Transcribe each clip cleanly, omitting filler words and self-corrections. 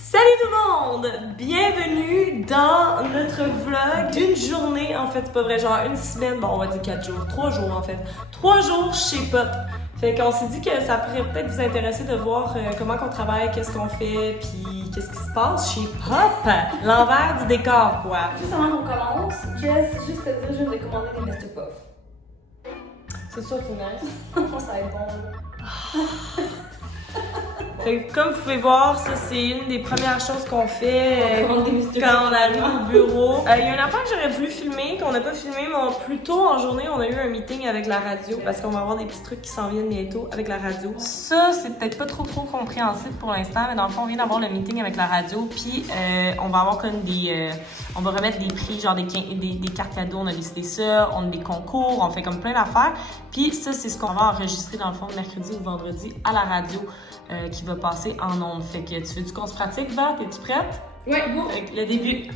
Salut tout le monde! Bienvenue dans notre vlog d'une journée, en fait, c'est pas vrai, genre une semaine, bon on va dire 4 jours, 3 jours en fait. 3 jours chez Pop. Fait qu'on s'est dit que ça pourrait peut-être vous intéresser de voir comment qu'on travaille, qu'est-ce qu'on fait, puis qu'est-ce qui se passe chez Pop. L'envers du décor, quoi. Juste avant qu'on commence, Jess, juste te dire, je viens de commander des Mr. Puff. C'est sûr que c'est nice. Je pense que ça va être bon. Fait que, comme vous pouvez voir, ça c'est une des premières choses qu'on fait On commande des Mr. quand on Puff. arrive au bureau. Il y a une affaire que j'aurais voulu filmer, qu'on n'a pas filmé, mais plus tôt en journée, on a eu un meeting avec la radio parce qu'on va avoir des petits trucs qui s'en viennent bientôt avec la radio. Ça, c'est peut-être pas trop compréhensible pour l'instant, mais dans le fond, on vient d'avoir le meeting avec la radio, puis on va avoir comme des... on va remettre des prix, genre des cartes cadeaux, on a décidé ça, on a des concours, on fait comme plein d'affaires. Puis ça, c'est ce qu'on va enregistrer dans le fond mercredi ou vendredi à la radio qui va passer en ondes. Fait que tu veux qu'on se pratique, Val? Es-tu prête? Ouais, go! Avec le début.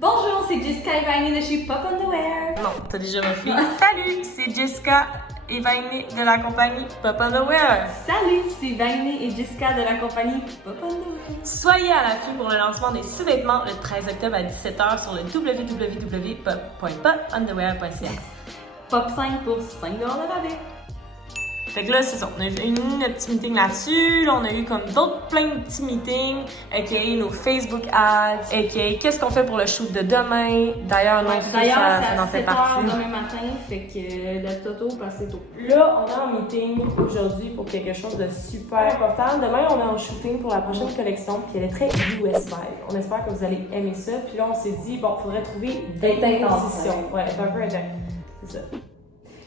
Bonjour, c'est Jessica Evany de chez Pop Underwear. Non, t'as déjà refait. Salut, c'est Jessica Evany de la compagnie Pop Underwear. Salut, c'est Vainé et Jessica de la compagnie Pop Underwear. Soyez à l'affût pour le lancement des sous-vêtements le 13 octobre à 17h sur le www.pop.underwear.ca. Pop 5 pour 5$ de rabais. Fait que là, c'est ça. On a eu notre petit meeting là-dessus. Là, on a eu comme plein de petits meetings, aka nos Facebook ads, aka qu'est-ce qu'on fait pour le shoot de demain. D'ailleurs, non, ça en fait c'est à 7h partie. demain matin, fait que lève-toi tôt parce que c'est tôt. Là, on est en meeting aujourd'hui pour quelque chose de super important. Demain, on est en shooting pour la prochaine collection, puis elle est très US vibe. On espère que vous allez aimer ça. Puis là, on s'est dit, bon, faudrait trouver des positions. Ouais, c'est un peu intense. C'est ça.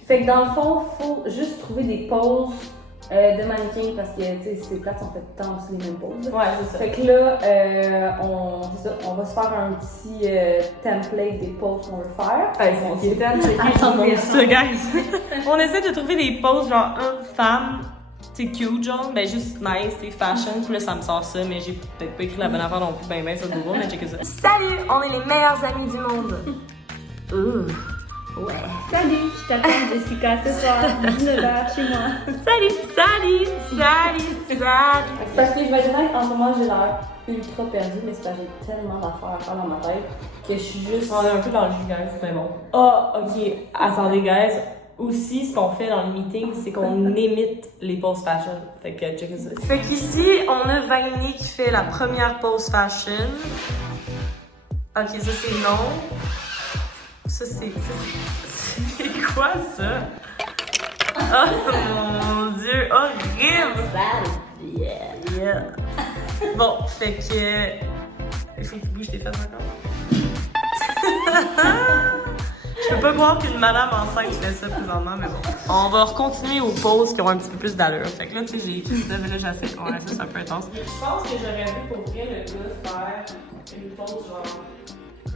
Fait que dans le fond, faut juste trouver des poses de mannequins parce que tu sais, ces plates sont faites tant aussi les mêmes poses. Ouais, c'est ça. Fait que là, on va se faire un petit template des poses qu'on veut faire. Ça, guys. On essaie de trouver des poses genre homme-femme. C'est cute, genre, ben juste nice, c'est fashion. Puis là, ça me sort ça, mais j'ai peut-être pas écrit la bonne affaire non plus, ben sur Google, mais check ça. Salut, on est les meilleurs amis du monde. Ouais. Salut, je t'attends Jessica ce soir, 19h chez moi. Salut. Parce que je vais être honnête, en ce moment j'ai l'air ultra perdue, mais c'est parce que j'ai tellement d'affaires à faire dans ma tête que je suis juste... On est un peu dans le jus, guys, mais bon. Ah, ok, attendez, guys. Aussi, ce qu'on fait dans les meetings, c'est qu'on imite les poses fashion. Fait que check ça. Fait qu'ici, on a Vainé qui fait la première pose fashion. Ok, ça c'est non. Ça c'est quoi ça? Oh mon dieu, horrible! Yeah. Bon, fait que... Il faut que tu bouges tes fesses encore. Je peux pas croire qu'une madame enceinte fait ça présentement, mais bon. On va continuer aux poses qui ont un petit peu plus d'allure. Fait que là, tu sais, j'ai écrit ça, mais là, j'essaie. Ouais, ça, c'est un peu intense. Je pense que j'aurais vu pour vrai le gars faire une pose genre...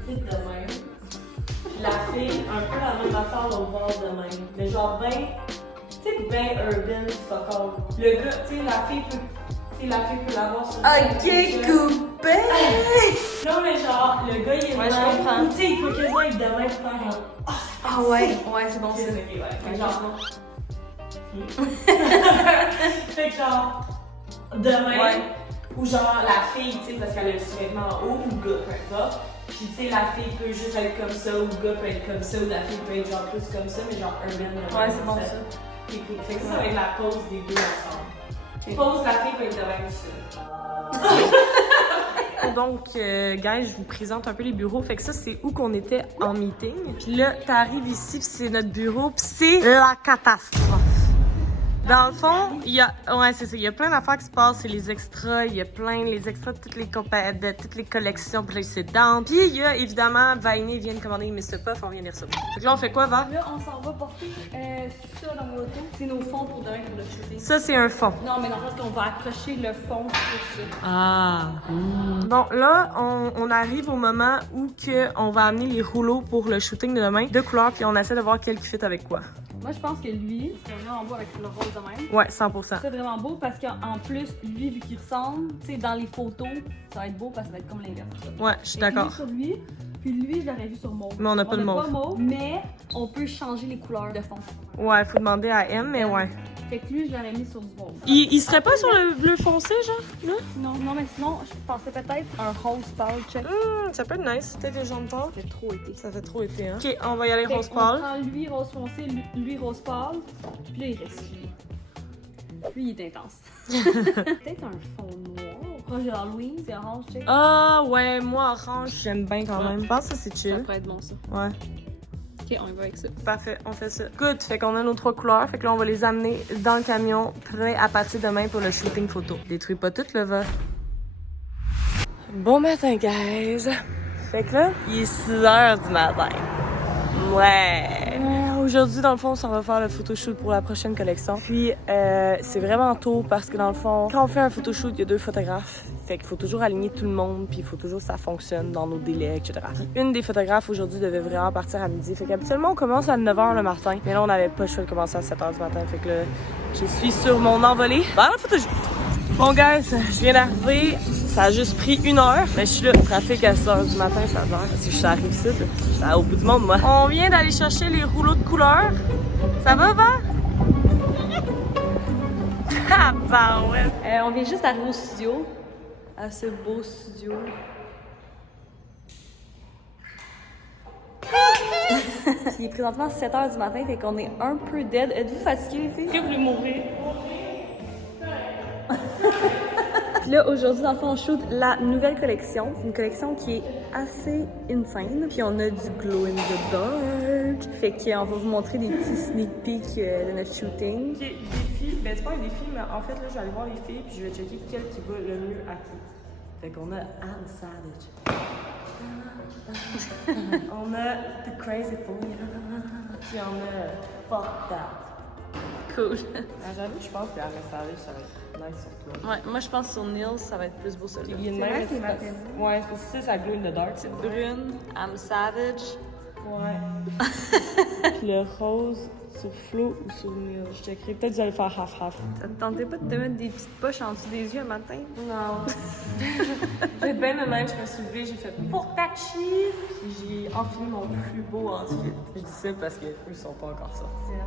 de même. Puis la fille, un peu la même affaire au bord de même. Mais genre ben... Tu sais, ben urban, fuck all. Le gars, tu sais, la fille peut l'avoir sur le Ok, coupé! Non, mais genre, le gars, il est Ouais, je comprends. Tu sais, il peut quasiment être de même pour faire genre... Ah ouais, c'est bon Ok, ça. ouais. Fait que genre... Fait que genre... De même, Ouais. ou genre la fille, tu sais, parce qu'elle a le sous-vêtement en haut, ou le gars, peu importe. Puis tu sais, la fille peut juste être comme ça, ou le gars peut être comme ça, ou la fille peut être genre plus comme ça, mais genre urbain. Ouais, c'est bon ça. Fait que ça va être la pose des deux ensemble. Pose, la fille peut être de même ça. Donc, guys, je vous présente un peu les bureaux. Fait que ça, c'est où qu'on était en meeting. Puis là, t'arrives ici, puis c'est notre bureau, puis c'est la catastrophe. Dans le fond, il y a plein d'affaires qui se passent, c'est les extras, il y a plein les extras de toutes les collections précédentes. Puis il y a évidemment Vainé vient de commander Mr. Puff, on vient de les recevoir. Donc là, on fait quoi, Va? Là, on s'en va porter ça dans l'auto. C'est nos fonds pour demain pour le shooting. Ça, c'est un fond. Non, mais dans le sens qu'on va accrocher le fond sur ça. Ah. Bon, là, on arrive au moment où on va amener les rouleaux pour le shooting de demain, de couleurs, puis on essaie de voir quel qui fit avec quoi. Moi, je pense que lui, c'est vraiment beau avec le rose de même. Ouais, 100%. C'est vraiment beau parce qu'en plus, lui, vu qu'il ressemble, tu sais, dans les photos, ça va être beau parce que ça va être comme l'inverse. Ouais, je suis d'accord. Sur lui, puis lui, je l'aurais vu sur mauve. Mais on n'a pas de mauve. Mais on peut changer les couleurs de fond. Ouais, faut demander à M, mais ouais. Fait que lui, je l'avais mis sur du rose. Il serait pas sur le bleu foncé, genre? Là? Non, mais sinon, je pensais peut-être un rose pâle, check. Ça peut être nice. Peut-être le jaune pâle. Ça fait trop été. Ça fait trop été, hein? Ok, on va y aller Fait rose qu'on pâle. prend lui rose foncé, lui rose pâle, puis là, il reste lui. Lui, il est intense. Peut-être un fond noir. Proche de Halloween, c'est orange, check. Ah, ouais, moi, orange, j'aime bien quand même. Je pense que ça, c'est Ça chill. pourrait être bon, ça. Ouais. Ok, on y va avec ça. Parfait, on fait ça. Good, fait qu'on a nos 3 couleurs. Fait que là, on va les amener dans le camion, prêt à partir demain pour le shooting photo. Détruis pas tout le va. Bon matin, guys. Fait que là, il est 6h du matin. Ouais. Aujourd'hui, dans le fond, on va faire le photoshoot pour la prochaine collection. Puis, c'est vraiment tôt parce que dans le fond, quand on fait un photoshoot, il y a 2 photographes. Fait qu'il faut toujours aligner tout le monde, puis il faut toujours que ça fonctionne dans nos délais, etc. Une des photographes aujourd'hui devait vraiment partir à midi. Fait qu'habituellement, on commence à 9h le matin. Mais là, on n'avait pas le choix de commencer à 7h du matin. Fait que là, je suis sur mon envolée vers le photoshoot. Bon, guys, je viens d'arriver. Ça a juste pris 1 heure. Mais je suis là, le trafic à 6h du matin, ça va. Parce que je suis à Rive-Sud. Je suis au bout du monde, moi. On vient d'aller chercher les rouleaux de couleurs. Ça va, va? Ah, bah ouais. On vient juste d'arriver au studio. À ce beau studio. Puis il est présentement 7h du matin, fait qu'on est un peu dead. Êtes-vous fatigués, les filles? Que voulez mourir? Puis là, aujourd'hui, dans le fond, on shoot la nouvelle collection. C'est une collection qui est assez insane. Puis on a du glow in the dark. Fait qu'on va vous montrer des petits sneak peeks de notre shooting. Ok, défi. Ben, c'est pas un défi, mais en fait, là, je vais aller voir les filles puis je vais checker quelle qui va le mieux à qui. Fait qu'on a Anne Savage. On a The Crazy Boy. Puis on a Fucked Up. Cool. J'avoue, je pense que Anne Savage, ça va être nice sur toi. Ouais, moi je pense sur Neil, ça va être plus beau celui-là. Il y a une même. Ouais, c'est ça, glow in the dark. C'est brune, I'm savage. Ouais. Puis le rose sur Flo ou sur Neil. Je checkerai. Peut-être que j'allais faire half-half. Ça te tentait pas de te mettre des petites poches en dessous des yeux un matin? Non. J'ai bien le même, je me suis levée, j'ai fait pour Tachi. Puis j'ai enfilé mon plus beau outfit. Je dis ça parce qu'eux sont pas encore sortis.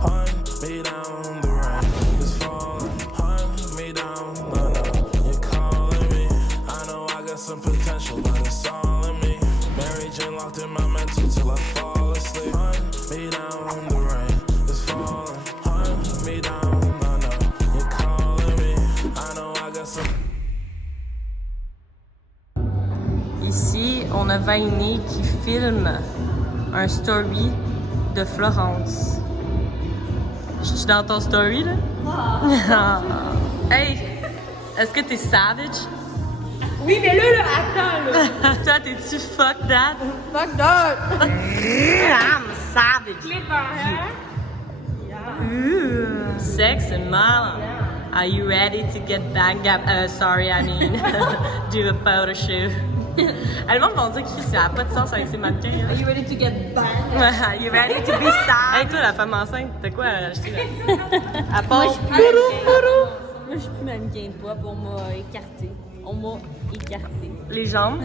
Hunt me down, the rain is falling. Hunt me down, no, no, you're calling me. I know I got some potential, but it's all in me. Mary Jane locked in my mental till I fall asleep. Hunt me down, the rain is falling. Hunt me down, no, no, you're calling me. I know I got some. Ici, on a Vainé qui filme un story de Florence. Je suis dans ton story, là? Wow. Hey! Est-ce que t'es savage? Oui, mais là, attends, là! Toi, t'es-tu fuck that? Fuck that! I'm savage! Clip en Sex and mala. Are you ready to get banged up? Sorry, I mean, do a photo shoot. Le monde va dire que ça n'a pas de sens avec ces mannequins. Hein? Are you ready to get banged? Are you ready to be sad? Hey, toi, la femme enceinte, t'as quoi à acheter là? À part. Moi, je suis plus mannequin de poids, on m'a écarté. On m'a écarté. Les jambes.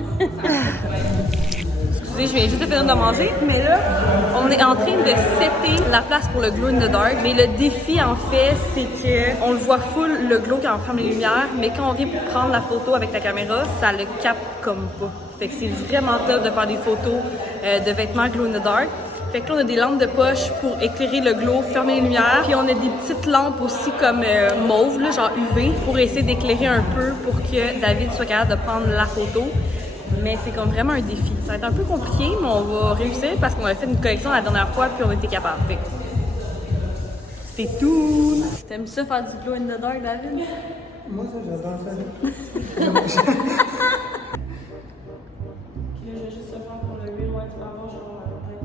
Excusez, je viens juste de finir de manger, mais là, on est en train de setter la place pour le glow in the dark. Mais le défi, en fait, c'est que on le voit full, le glow quand on ferme les lumières, mais quand on vient pour prendre la photo avec la caméra, ça le capte comme pas. Fait que c'est vraiment top de faire des photos de vêtements glow in the dark. Fait que là, on a des lampes de poche pour éclairer le glow, fermer les lumières. Puis on a des petites lampes aussi comme mauve, là, genre UV, pour essayer d'éclairer un peu pour que David soit capable de prendre la photo. Mais c'est comme vraiment un défi. Ça va être un peu compliqué, mais on va réussir parce qu'on a fait une collection la dernière fois puis on était capable. Fait que c'est tout! T'aimes ça faire du glow in the dark, David? Moi, ça, j'adore ça. Puis là, je vais juste le faire pour le real, ouais, tu vas avoir genre la tête.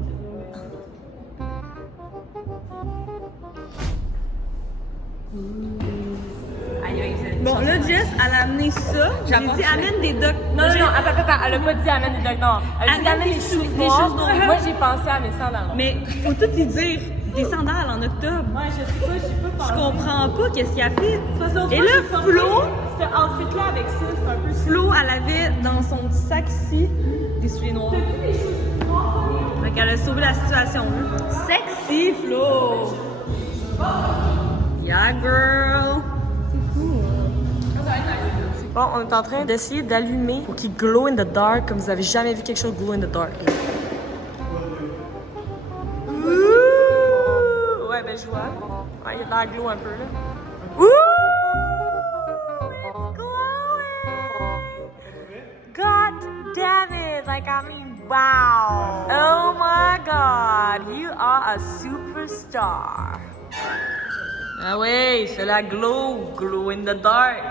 Bon, là, Jess, elle a amené ça. J'ai dit, amène des docs. Non, attends, elle a pas dit amène des docs, non. Elle a dit amène des choux noirs. Moi, j'ai pensé à mes sandales. Mais faut tout lui dire. Des sandales en octobre. Ouais, je sais pas, j'ai pas pensé. Je comprends pas qu'est-ce qu'il a fait. Et là, Flo, ce outfit-là avec ça, c'est un peu... Flo, elle avait dans son petit sac ici des souliers noirs. T'as-tu des choux noirs? Fait qu'elle a sauvé la situation. Hein. Sexy, Flo! Yeah, girl! Bon, on est en train d'essayer d'allumer pour qu'il glow in the dark, comme vous avez jamais vu quelque chose glow in the dark. Ouh! Ouais, ben je vois. Ouais, il y a de l'air glow un peu, là. Ouh! It's glowing! God damn it! Like, I mean, wow! Oh my god! You are a superstar! Ah ouais, c'est la glow! Glow in the dark!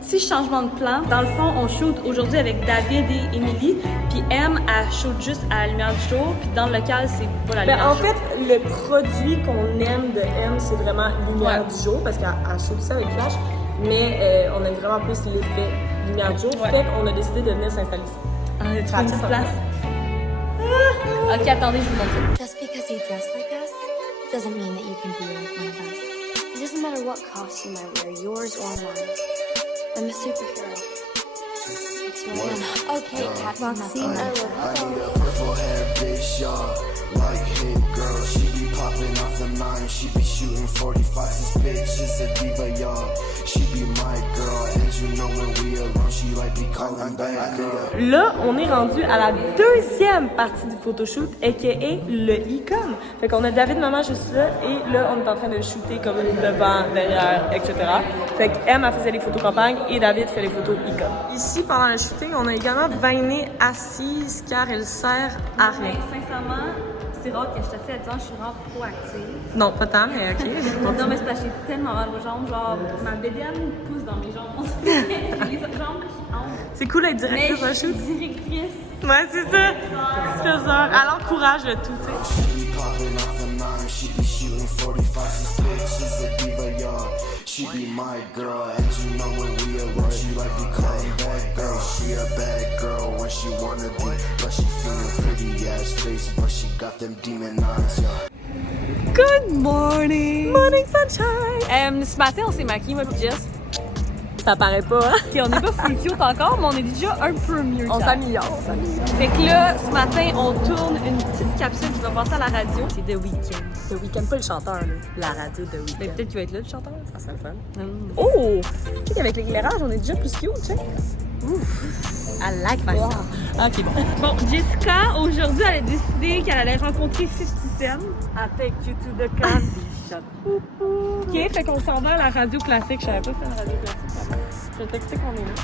Petit changement de plan. Dans le fond, on shoot aujourd'hui avec David et Émilie. Puis M, elle shoot juste à la lumière du jour. Puis dans le local, c'est pas la lumière En du jour. fait, le produit qu'on aime de M, c'est vraiment lumière du jour, parce qu'elle shoot ça avec flash. Mais on aime vraiment plus l'effet lumière du jour. Fait qu'on a décidé de venir s'installer ici. On a trouvé une petite place. Ok, attendez, je vous montre. Just because you dress like us doesn't mean that you can be like one of us. It doesn't matter what costume I wear, yours or mine. I'm a superhero. That's who I am. Okay, Captain Maxine, I love I need a purple hair bitch, y'all. Like hit girl, she be popping off the 9. She be shooting 45. This bitch is a diva, y'all. She be my girl, and you know when we alone, she like be calling back, girl. Là, on est rendu à la deuxième partie du photoshoot, aka le e-com. Fait qu'on a David Maman juste là, et là, on est en train de shooter comme devant, derrière, etc. Fait que M a fait les photos campagne et David fait les photos e-com. Ici, pendant le shooting, on a également Vainé assise car elle sert à rien. Sincèrement, c'est rare que je t'assise à dire, je suis vraiment proactive. Non, pas tant, mais ok. Non, mais c'est parce que j'ai tellement mal aux jambes. Genre, ma bédaine pousse dans mes jambes. J'ai les jambes qui entrent. C'est cool d'être Mais directrice d'un je suis shoot. directrice. Ouais, c'est ça. C'est ça. Elle encourage le tout, tu sais. She be popping off the 9. She be shooting 45. This bitch is a diva, y'all. She be my girl, and you know when we alone, she like be calling back, girl. She a bad girl when she wanna be, but she feeling pretty ass face, but she got them demon eyes, y'all. Good morning! Morning sunshine! Ce matin, on s'est maquillé, moi et Jess. Ça paraît pas, hein? Okay, on n'est pas full cute encore, mais on est déjà un peu mieux. On s'améliore, on s'améliore. Fait que là, ce matin, on tourne une petite capsule qui va passer à la radio. C'est The Weeknd. The Weeknd, pas le chanteur, là. La radio de Weeknd. Mais peut-être qu'il va être là, le chanteur. Ça serait le fun. Oh! Tu sais qu'avec l'éclairage, on est déjà plus cute, tu sais. Ouf! I like myself. Ok, bon. Bon, Jessica, aujourd'hui, elle a décidé qu'elle allait rencontrer 50 Cent. I take you to the candy shop. Ok, fait qu'on s'en va à la radio classique. Je savais pas que c'était une radio classique. Je vais texter qu'on est là.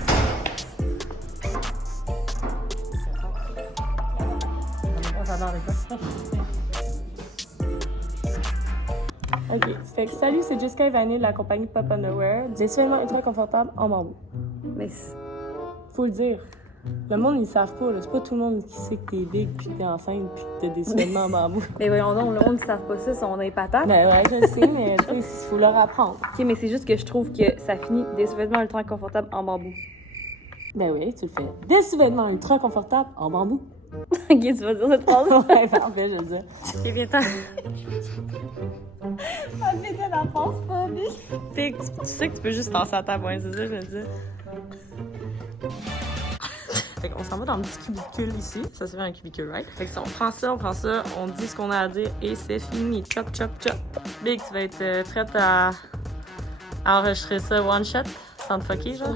On s'adore avec ça. Ok, fait que salut, c'est Jessica et Vanille de la compagnie Pop Underwear. Des vêtements ultra confortables en bambou. Mais Faut le dire. Le monde, ils savent pas, là. C'est pas tout le monde qui sait que t'es big, puis que t'es enceinte, puis que t'as des vêtements en bambou. mais voyons donc, le monde ne savent pas ça, on a les patates. Ben ouais, je le sais, mais tu sais, il faut leur apprendre. Ok, mais c'est juste que je trouve que ça finit des sous-vêtements ultra confortables en bambou. Ben oui, tu le fais. Des sous-vêtements ultra confortables en bambou. Ok, tu vas dire cette phrase? Ouais, parfait, je le dis. Ok, viens-t'en. Ah, c'était la pense pas, bitch. Tu sais que tu peux juste passer à ta pointe, c'est ça, je le dis. Fait qu'on s'en va dans le petit cubicule ici. Ça, c'est un cubicule, right? Fait que on prend ça, on dit ce qu'on a à dire et c'est fini. Chop, chop, chop. Big, tu vas être prête à enregistrer ça one shot? Sans te fucker, genre?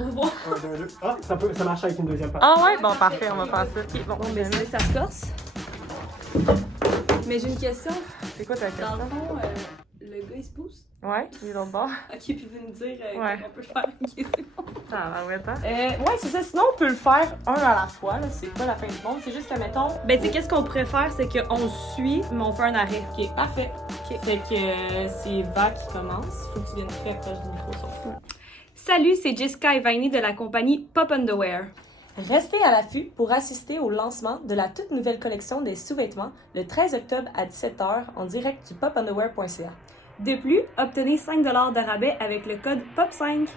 Ah, ça marche avec une deuxième partie. Ah ouais? Bon, parfait, on va faire ça. Ok, bon, Mais ça se corse. Mais j'ai une question. c'est quoi ta Dans question? le fond, le gars, il se pousse. Ouais, il est l'autre bord. Ok, puis vous nous dire Ouais. qu'on peut le faire. Ok, c'est bon. Ça va, ouais, ouais, c'est ça. Sinon, on peut le faire un à la fois. Là. C'est pas la fin du monde. C'est juste que, mettons. Ben, tu sais, qu'est-ce qu'on pourrait faire, c'est qu'on suit, mais on fait un arrêt. Ok, parfait. Ok. Fait que c'est Va qui commence. Faut que tu viennes très proche du micro, sauf. Salut, c'est Jessica et Vainé de la compagnie Pop Underwear. Restez à l'affût pour assister au lancement de la toute nouvelle collection des sous-vêtements le 13 octobre à 17h en direct du popunderwear.ca. De plus, obtenez 5 $ de rabais avec le code POP5.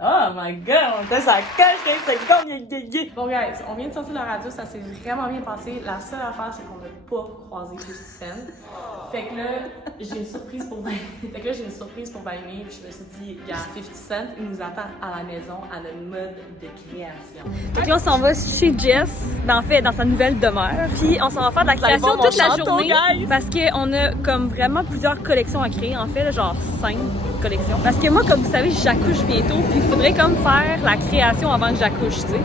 Oh my god, on était sur la coche 15 secondes, Bon, guys, on vient de sortir de la radio, ça s'est vraiment bien passé. La seule affaire, c'est qu'on n'a pas croisé 50 Cent. Fait que là, j'ai une surprise pour Vaini. Puis je me suis dit, il y a 50 Cent, il nous attend à la maison à notre mode de création. Fait que là, on s'en va chez Jess, en fait, dans sa nouvelle demeure. Puis on s'en va faire de la création toute la journée. Parce qu'on a comme vraiment plusieurs collections à créer, en fait, là, genre 5 collections. Parce que moi, comme vous savez, j'accouche bientôt, puis il faudrait comme faire la création avant que j'accouche, tu sais.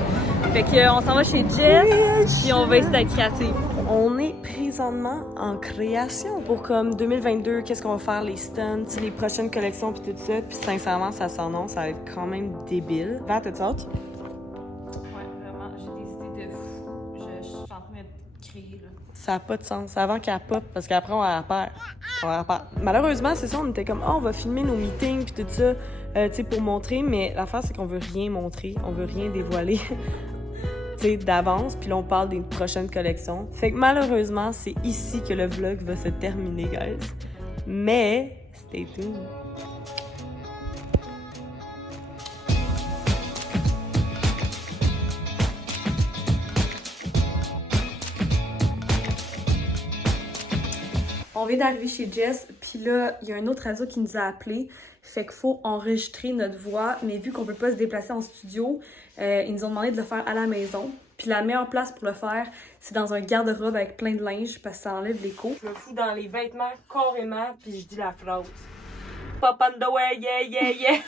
Fait qu'on s'en va chez Jess, puis on va essayer d'être créative. On est présentement en création pour comme 2022, qu'est-ce qu'on va faire, les stunts, les prochaines collections puis tout ça. Puis sincèrement, ça s'annonce, ça va être quand même débile. Va, t'as hâte? Ouais, vraiment, j'ai des idées de fou. Je suis en train de créer, là. Ça n'a pas de sens. C'est avant qu'elle pop, parce qu'après, on va la perdre. Malheureusement, c'est ça, on était comme, oh, on va filmer nos meetings puis tout ça, tu sais, pour montrer. Mais l'affaire, c'est qu'on veut rien montrer, on veut rien dévoiler. D'avance, puis là on parle des prochaines collections. Fait que malheureusement, c'est ici que le vlog va se terminer, guys. Mais, stay tuned. On vient d'arriver chez Jess, puis là, il y a un autre radio qui nous a appelés. Fait qu'il faut enregistrer notre voix, mais vu qu'on peut pas se déplacer en studio, ils nous ont demandé de le faire à la maison. Puis la meilleure place pour le faire, c'est dans un garde-robe avec plein de linge, parce que ça enlève l'écho. Je me fous dans les vêtements carrément, puis je dis la phrase. Pop on the way, yeah, yeah, yeah.